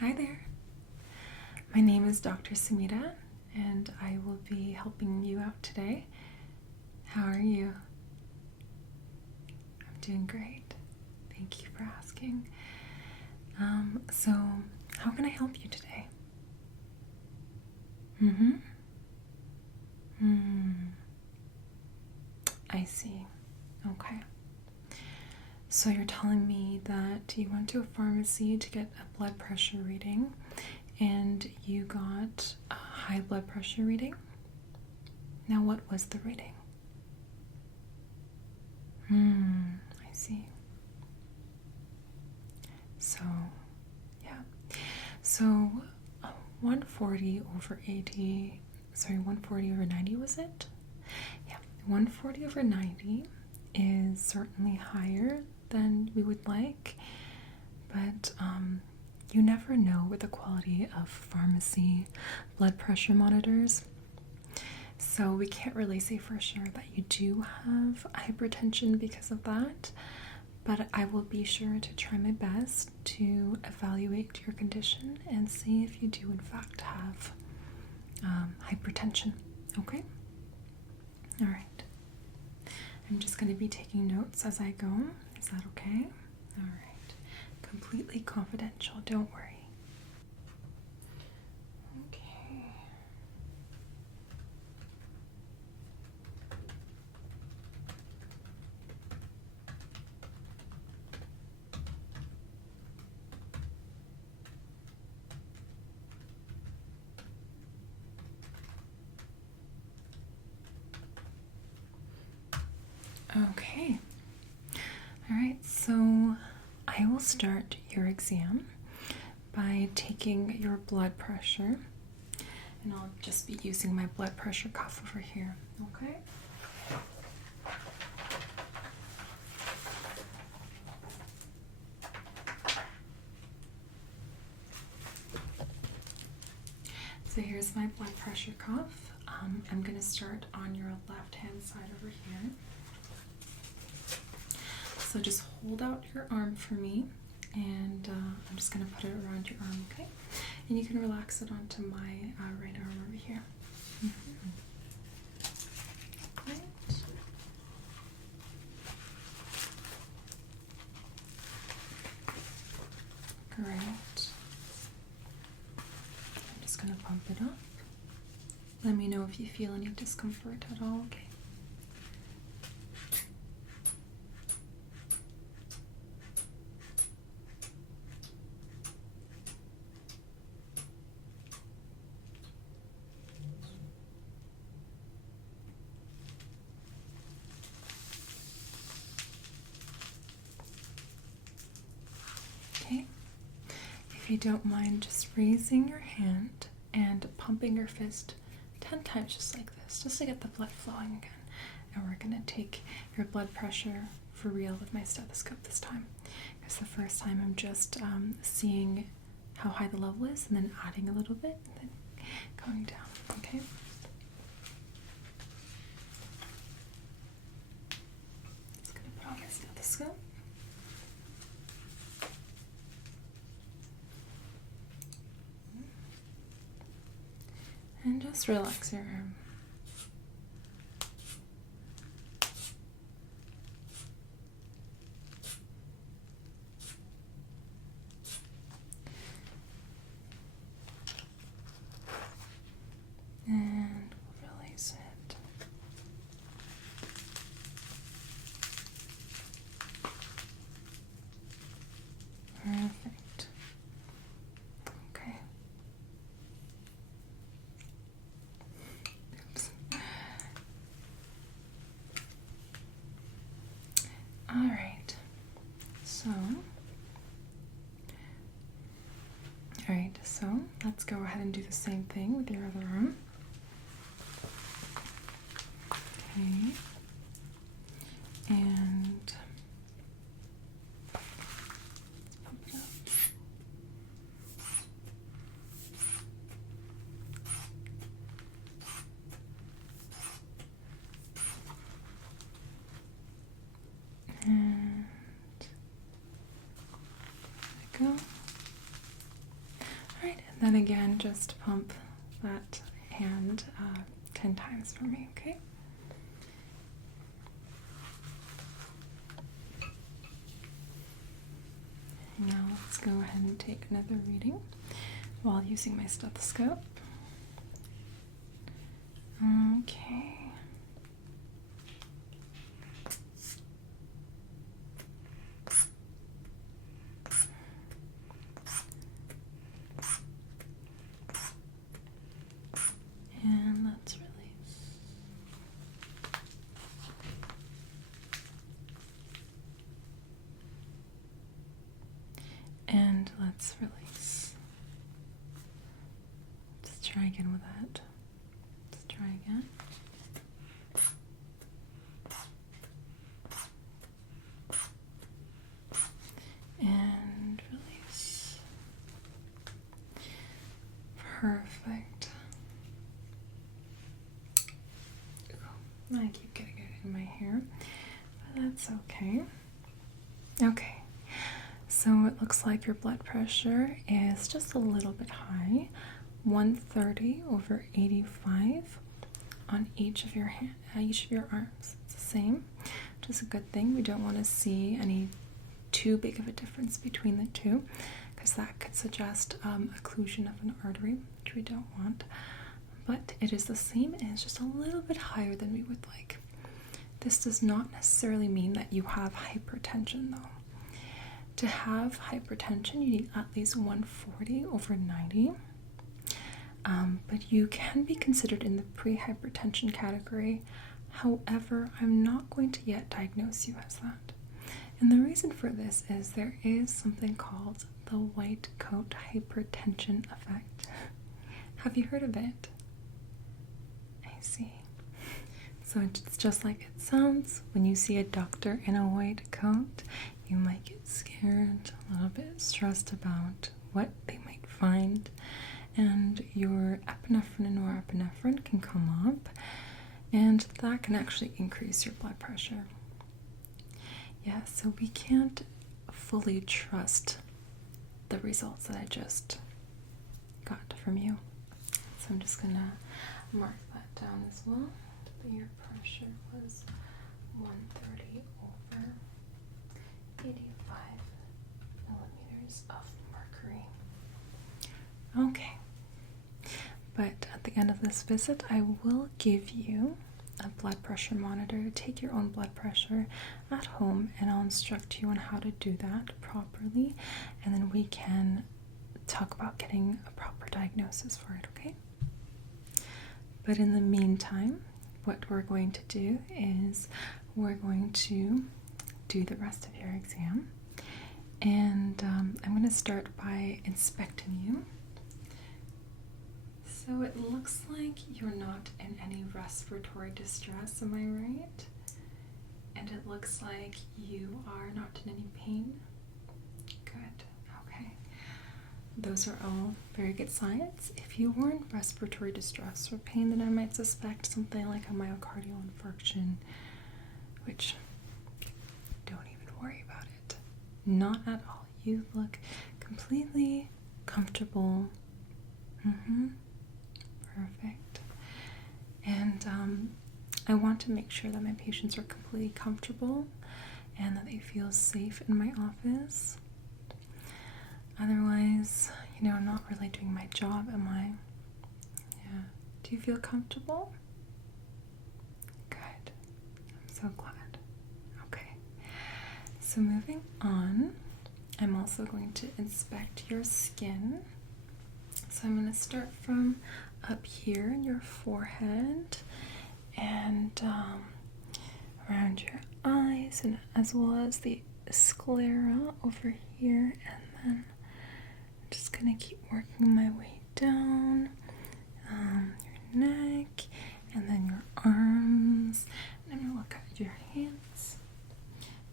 Hi there. My name is Dr. Semide, and I will be helping you out today. How are you? I'm doing great. Thank you for asking. So how can I help you today? I see. Okay. So you're telling me that you went to a pharmacy to get a blood pressure reading and you got a high blood pressure reading? Now what was the reading? I see. So, yeah. So 140 over 80, 140 over 90 was it? Yeah, 140 over 90 is certainly higher than we would like, but you never know with the quality of pharmacy blood pressure monitors. So we can't really say for sure that you do have hypertension because of that, but I will be sure to try my best to evaluate your condition and see if you do in fact have hypertension. Okay? All right. I'm just going to be taking notes as I go. Is that okay? All right. Completely confidential. Don't worry. Okay. Okay. All right, so I will start your exam by taking your blood pressure, and I'll just be using my blood pressure cuff over here, okay? So here's my blood pressure cuff. I'm going to start on your left-hand side over here. So just hold out your arm for me, and I'm just going to put it around your arm, okay? And you can relax it onto my right arm over here. Right. Great. I'm just going to pump it up. Let me know if you feel any discomfort at all, okay? Okay. If you don't mind just raising your hand and pumping your fist 10 times just like this, just to get the blood flowing again. And we're going to take your blood pressure for real with my stethoscope this time. Because the first time I'm just seeing how high the level is and then adding a little bit and then going down, okay? Just going to put on my stethoscope. And just relax your arm. And we'll release it. Perfect. Okay. Oops. All right. So let's go ahead and do the same thing with your other arm. Okay. And pump it up. And there we go. then again, just pump that hand 10 times for me, okay? Now let's go ahead and take another reading while using my stethoscope. Okay. And let's release. And let's release. Let's try again with that. Let's try again. And release. Perfect. I keep getting it in my hair, but that's okay. Okay, so it looks like your blood pressure is just a little bit high, 130/85 on each of your arms. It's the same, which is a good thing. We don't want to see any too big of a difference between the two, because that could suggest occlusion of an artery, which we don't want. But it is the same, and it's just a little bit higher than we would like. This does not necessarily mean that you have hypertension, though. To have hypertension, you need at least 140/90. But you can be considered in the pre-hypertension category. However, I'm not going to yet diagnose you as that. And the reason for this is there is something called the white coat hypertension effect. Have you heard of it? See. So it's just like it sounds. When you see a doctor in a white coat, you might get scared, a little bit stressed about what they might find, and your epinephrine and norepinephrine can come up, and that can actually increase your blood pressure. Yeah, so we can't fully trust the results that I just got from you. So I'm just gonna mark that down as well. Your pressure was 130/85 millimeters of mercury. Okay, but at the end of this visit, I will give you a blood pressure monitor. Take your own blood pressure at home, and I'll instruct you on how to do that properly, and then we can talk about getting a proper diagnosis for it, okay? But in the meantime, what we're going to do is we're going to do the rest of your exam. And I'm going to start by inspecting you. So it looks like you're not in any respiratory distress, am I right? And it looks like you are not in any pain. Good, okay. Those are all very good signs. If you were in respiratory distress or pain, then I might suspect something like a myocardial infarction, which, don't even worry about it. Not at all. You look completely comfortable. Perfect. And I want to make sure that my patients are completely comfortable and that they feel safe in my office. Otherwise, I'm not really doing my job, am I? Yeah. Do you feel comfortable? Good. I'm so glad. Okay. So moving on, I'm also going to inspect your skin. So I'm going to start from up here in your forehead and around your eyes, and as well as the sclera over here, and then I'm just gonna keep working my way down your neck, and then your arms, and I'm gonna look at your hands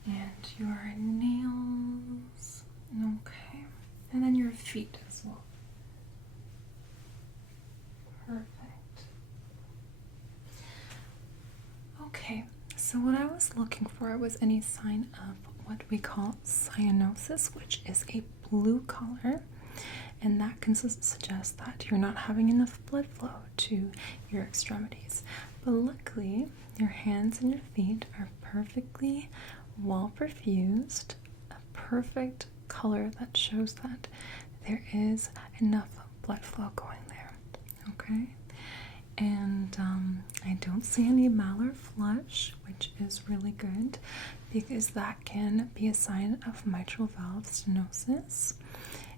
and your nails. Okay, and then your feet as well. Perfect. Okay, so what I was looking for was any sign of what we call cyanosis, which is a blue color. and that can suggest that you're not having enough blood flow to your extremities. But luckily, your hands and your feet are perfectly well perfused, a perfect color that shows that there is enough blood flow going there. Okay? And I don't see any malar flush, which is really good because that can be a sign of mitral valve stenosis.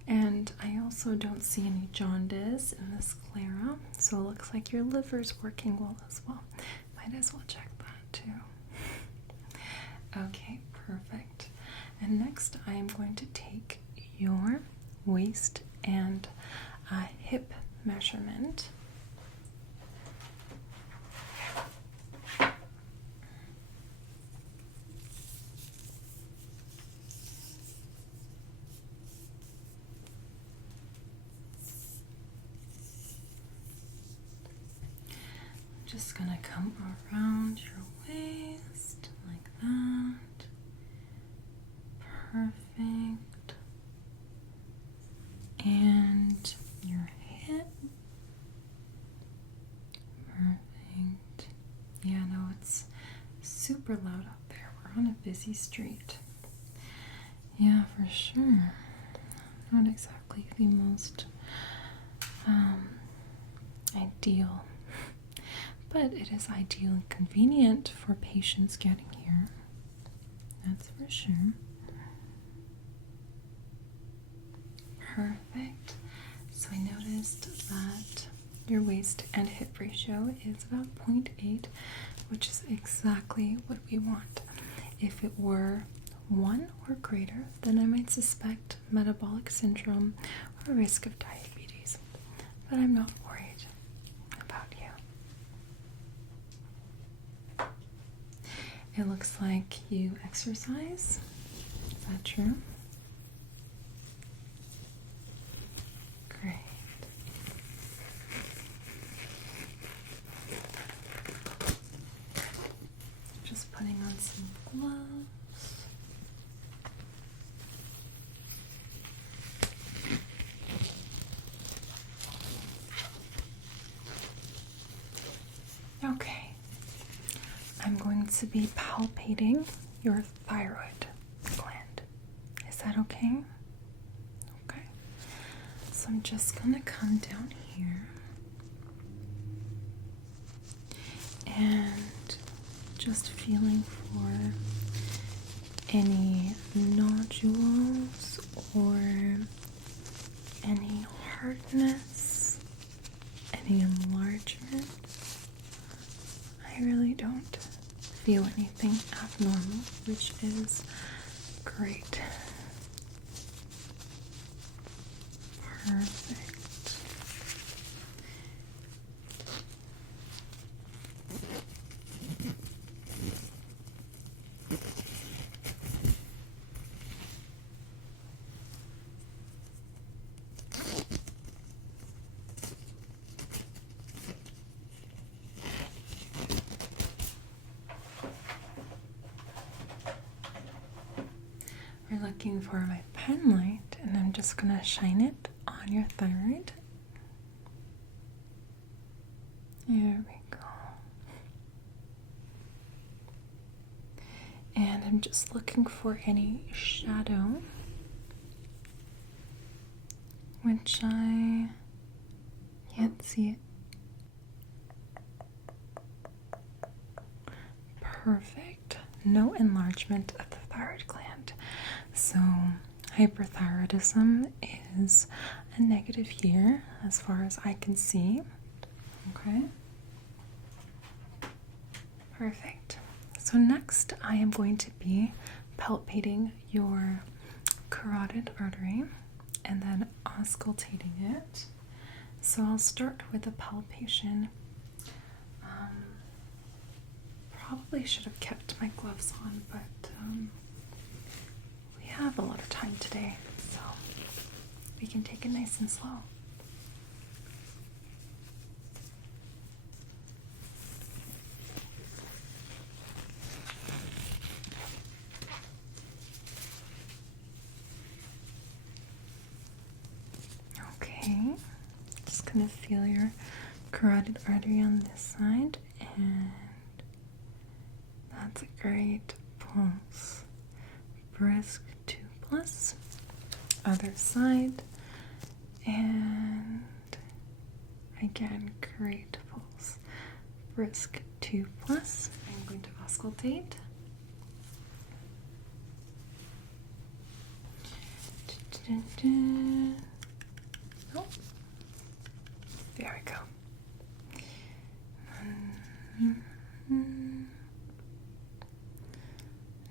And I also don't see any jaundice in the sclera, so it looks like your liver's working well as well. Might as well check that too. Okay, perfect. And next I am going to take your waist and hip measurement. Just gonna come around your waist like that. Perfect. And your hip. Perfect. Yeah, no, it's super loud out there. We're on a busy street. Yeah, for sure. Not exactly the most ideal. But it is ideal and convenient for patients getting here. That's for sure. Perfect. So I noticed that your waist and hip ratio is about 0.8, which is exactly what we want. If it were 1 or greater, then I might suspect metabolic syndrome or risk of diabetes. But I'm not worried about you. It looks like you exercise. Is that true? Great. Just putting on some gloves. Okay. I'm going to be palpating your thyroid gland. Is that okay? Okay. So I'm just going to come down here and just feeling for any nodules or any hardness, any enlargement. I really don't feel anything abnormal, which is great. Perfect. We're looking for my pen light, and I'm just going to shine it on your thyroid. There we go. And I'm just looking for any shadow, which I can't see it. Perfect. No enlargement of the thyroid gland. So hyperthyroidism is a negative here as far as I can see. Okay. Perfect. So next I am going to be palpating your carotid artery and then auscultating it. So I'll start with a palpation. Probably should have kept my gloves on, but we have a lot of time today, so we can take it nice and slow. Okay, just gonna feel your carotid artery on this side, and that's a great pulse. Brisk 2 plus. Other side, and again, great pulse. Brisk 2 plus. I'm going to auscultate. Oh, there we go.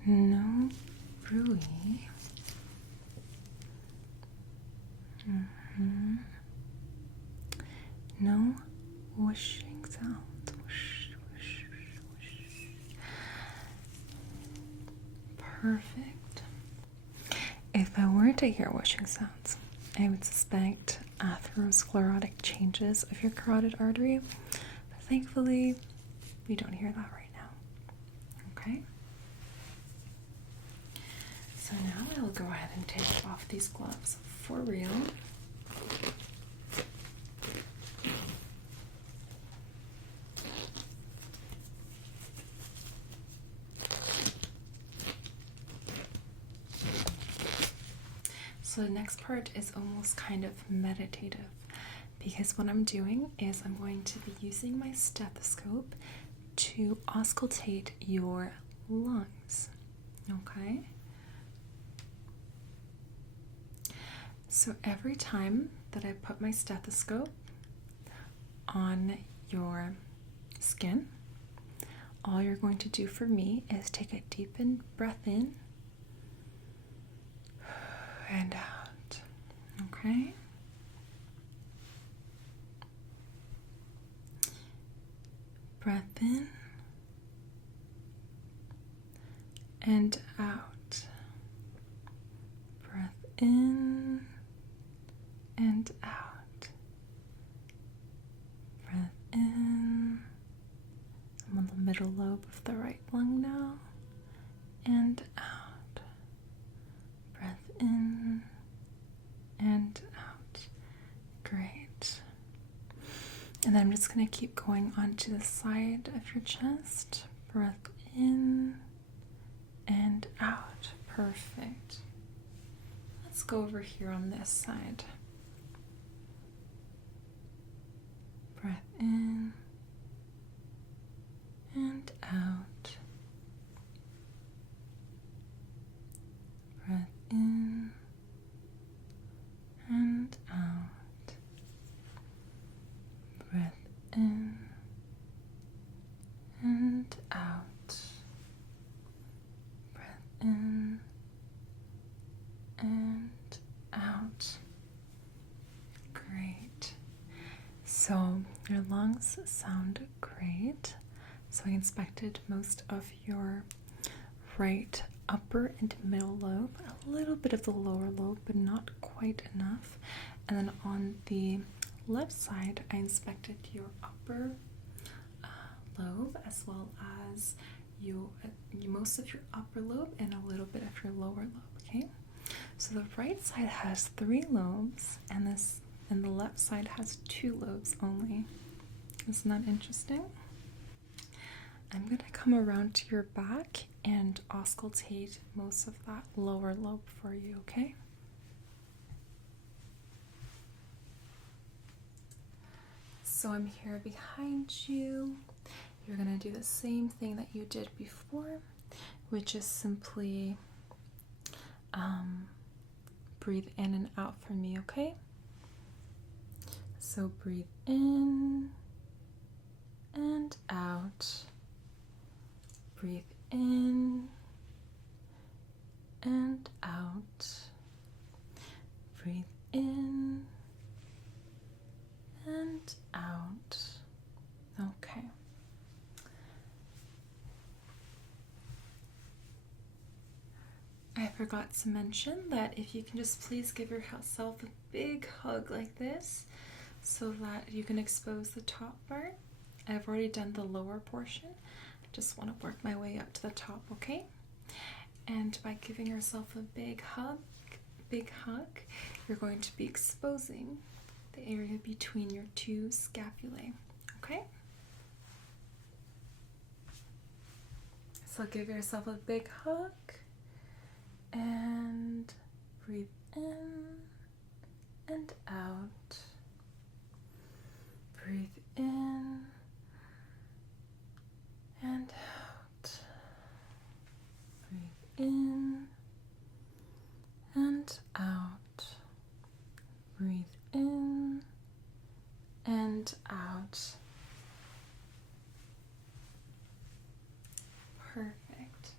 No bruit. No whooshing sounds. Whoosh, whoosh, whoosh. Perfect. If I were to hear whooshing sounds, I would suspect atherosclerotic changes of your carotid artery. But thankfully, we don't hear that right now. Okay? So now I'll go ahead and take off these gloves for real. So the next part is almost kind of meditative, because what I'm doing is I'm going to be using my stethoscope to auscultate your lungs. Okay? So every time that I put my stethoscope on your skin, all you're going to do for me is take a deep breath in and out. Okay? Breath in and out. Breath in and out. Breath in. I'm on the middle lobe of the right lung now. And out. Breath in and out. Great. And then I'm just going to keep going onto the side of your chest. Breath in and out. Perfect. Let's go over here on this side. Breath in and out. Breath in and out. Breath in and out. Breath in and out. Great. So your lungs sound great. So I inspected most of your right upper and middle lobe, a little bit of the lower lobe, but not quite enough. And then on the left side, I inspected your upper lobe, as well as most of your upper lobe and a little bit of your lower lobe. Okay, so the right side has 3 lobes, and the left side has 2 lobes only. Isn't that interesting? I'm gonna come around to your back and auscultate most of that lower lobe for you, okay? So I'm here behind you. You're gonna do the same thing that you did before, which is simply breathe in and out for me, okay? So breathe in and out. Breathe in and out. Breathe in and out. Okay. I forgot to mention that if you can just please give yourself a big hug like this so that you can expose the top part. I've already done the lower portion. I just want to work my way up to the top, okay? And by giving yourself a big hug, you're going to be exposing the area between your two scapulae. Okay? So give yourself a big hug and breathe in and out. Breathe in and out. Breathe in and out. Breathe in and out. Perfect.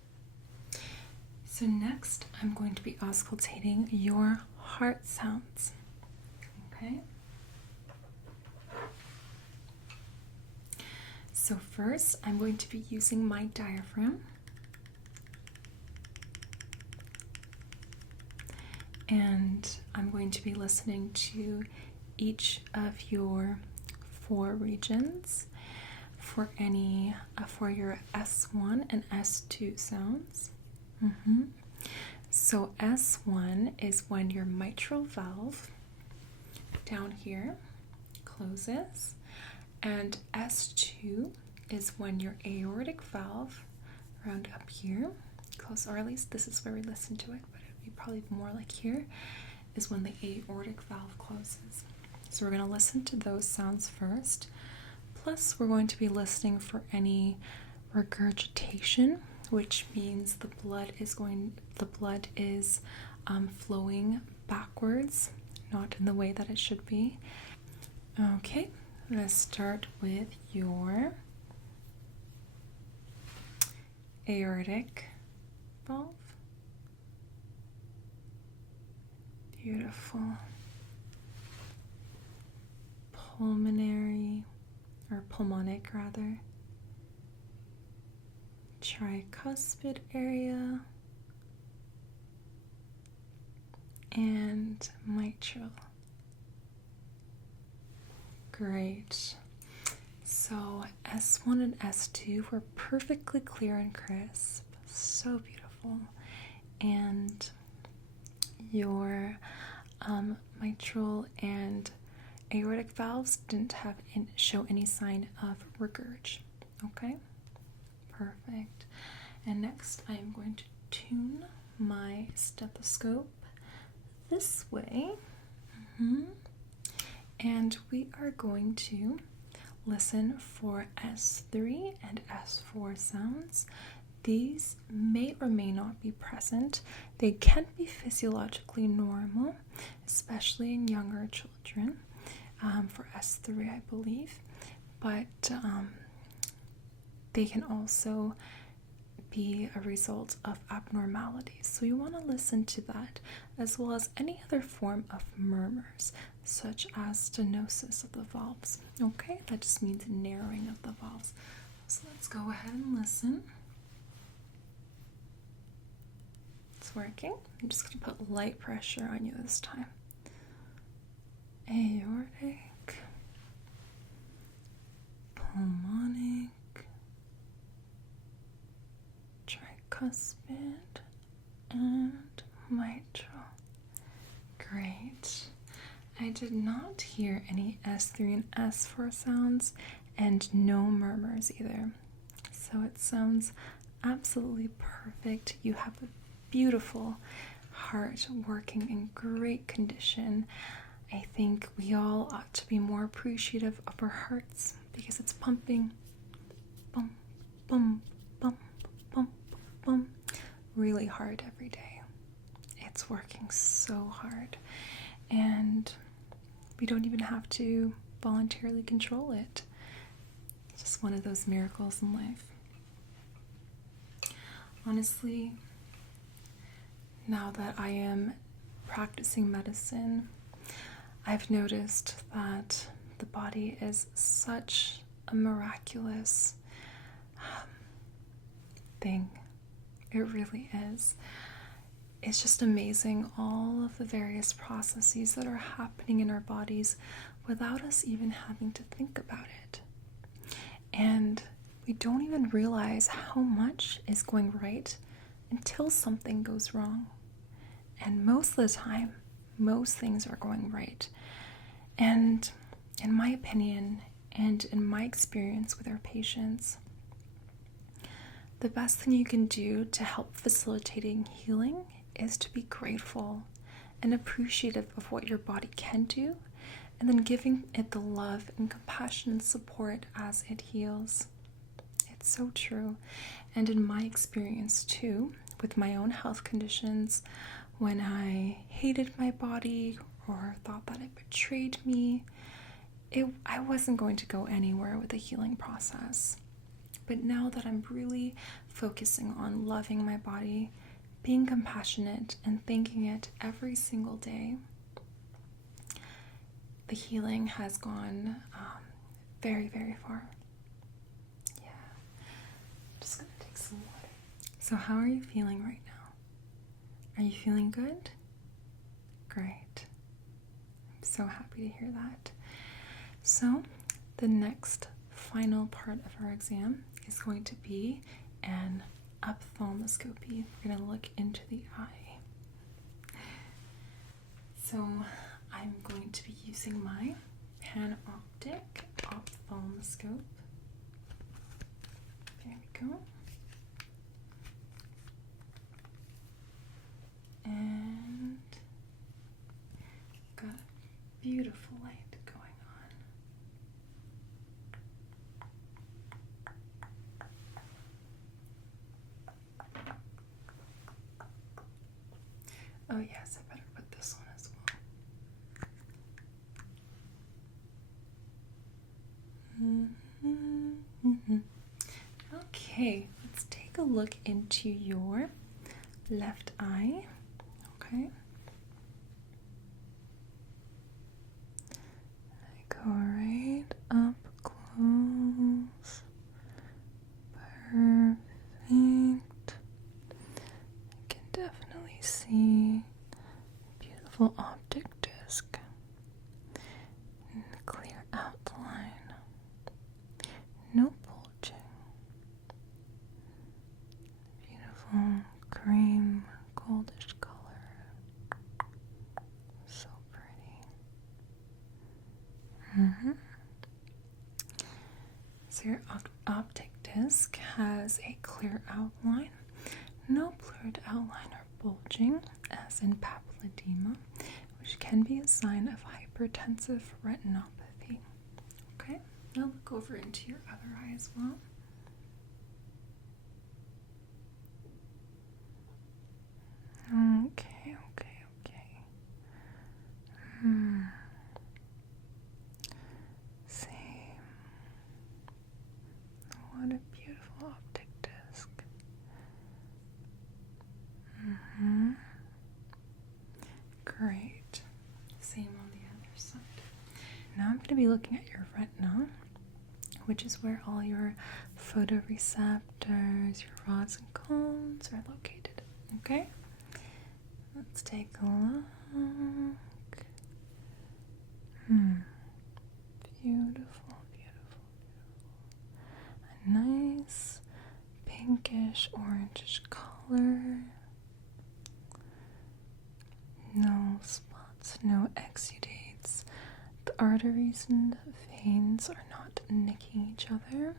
So next, I'm going to be auscultating your heart sounds. Okay? So first, I'm going to be using my diaphragm. And I'm going to be listening to each of your 4 regions for your S1 and S2 sounds. So S1 is when your mitral valve down here closes, and S2 is when your aortic valve around up here closes, or at least this is where we listen to it, but it would be probably more like here is when the aortic valve closes. So we're going to listen to those sounds first. Plus, we're going to be listening for any regurgitation, which means the blood is flowing backwards, not in the way that it should be. Okay, let's start with your aortic valve. Beautiful. Pulmonic rather. Tricuspid area. And mitral. Great. So S1 and S2 were perfectly clear and crisp. So beautiful. And your mitral and aortic valves didn't show any sign of regurg. Okay? Perfect. And next I am going to tune my stethoscope this way. And we are going to listen for S3 and S4 sounds. These may or may not be present. They can be physiologically normal, especially in younger children, for S3, I believe. But they can also be a result of abnormalities. So you want to listen to that, as well as any other form of murmurs, such as stenosis of the valves. Okay, that just means narrowing of the valves. So let's go ahead and listen. It's working. I'm just going to put light pressure on you this time. Aortic, pulmonic, tricuspid, and mitral. Great. I did not hear any S3 and S4 sounds, and no murmurs either. So it sounds absolutely perfect. You have a beautiful heart working in great condition. I think we all ought to be more appreciative of our hearts because it's pumping, bump, bump, bump, bump, bump, really hard every day. It's working so hard, and we don't even have to voluntarily control it. It's just one of those miracles in life. Honestly, now that I am practicing medicine, I've noticed that the body is such a miraculous thing. It really is. It's just amazing, all of the various processes that are happening in our bodies without us even having to think about it. And we don't even realize how much is going right until something goes wrong. And most of the time, most things are going right. And in my opinion, and in my experience with our patients, the best thing you can do to help facilitating healing is to be grateful and appreciative of what your body can do, and then giving it the love and compassion and support as it heals. It's so true. And in my experience too, with my own health conditions, when I hated my body or thought that it betrayed me, I wasn't going to go anywhere with the healing process. But now that I'm really focusing on loving my body, being compassionate, and thanking it every single day, the healing has gone very, very far. Yeah. Just gonna take some water. So how are you feeling right now? Are you feeling good? Great. I'm so happy to hear that. So the next final part of our exam is going to be an ophthalmoscopy. We're going to look into the eye. So I'm going to be using my panoptic ophthalmoscope. There we go. And got a beautiful light going on. Oh yes, I better put this on as well. Okay, let's take a look into your left eye. Okay. I go right up close. Perfect. I can definitely see beautiful optic disc and a clear outline. No bulging. Beautiful cream goldish color. So pretty. So your optic disc has a clear outline, no blurred outline or bulging, as in papilledema, which can be a sign of hypertensive retinopathy. Okay, now look over into your other eye as well. Okay. Same. What a beautiful optic disc. Great. Same on the other side. Now I'm going to be looking at your retina, which is where all your photoreceptors, your rods and cones are located. Okay? Let's take a look. Beautiful. A nice pinkish orangish color. No spots, no exudates. The arteries and the veins are not nicking each other.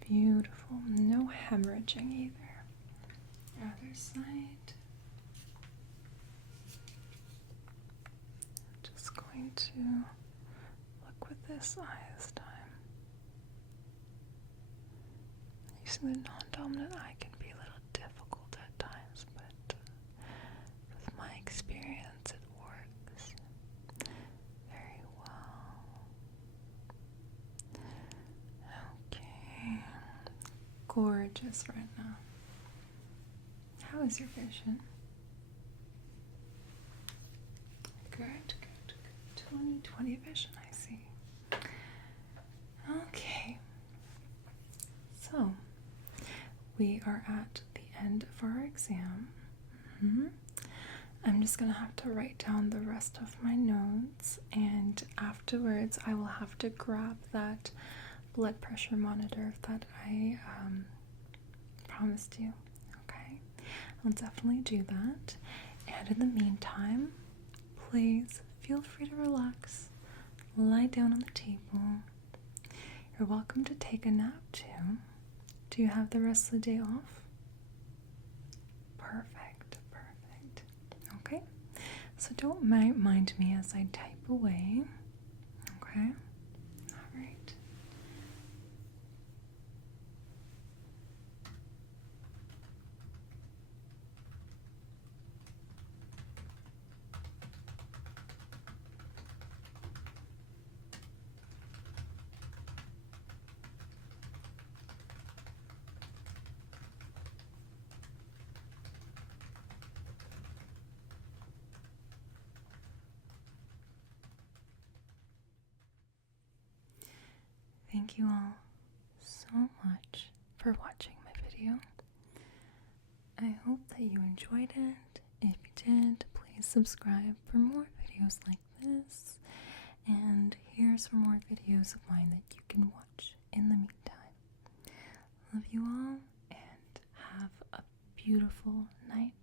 Beautiful. No hemorrhaging either. Other side. Just going to look with this eye this time. Using the non-dominant eye can be a little difficult at times, but with my experience it works very well. Okay. Gorgeous right now. How is your vision? Good. 20/20 vision, I see. Okay. So, we are at the end of our exam. I'm just going to have to write down the rest of my notes, and afterwards I will have to grab that blood pressure monitor that I promised you. Okay? I'll definitely do that. And in the meantime, please feel free to relax. Lie down on the table. You're welcome to take a nap too. Do you have the rest of the day off? Perfect, perfect. Okay, so don't mind me as I type away. Okay, all right. Thank you all so much for watching my video. I hope that you enjoyed it. If you did, please subscribe for more videos like this. And here's some more videos of mine that you can watch in the meantime. Love you all and have a beautiful night.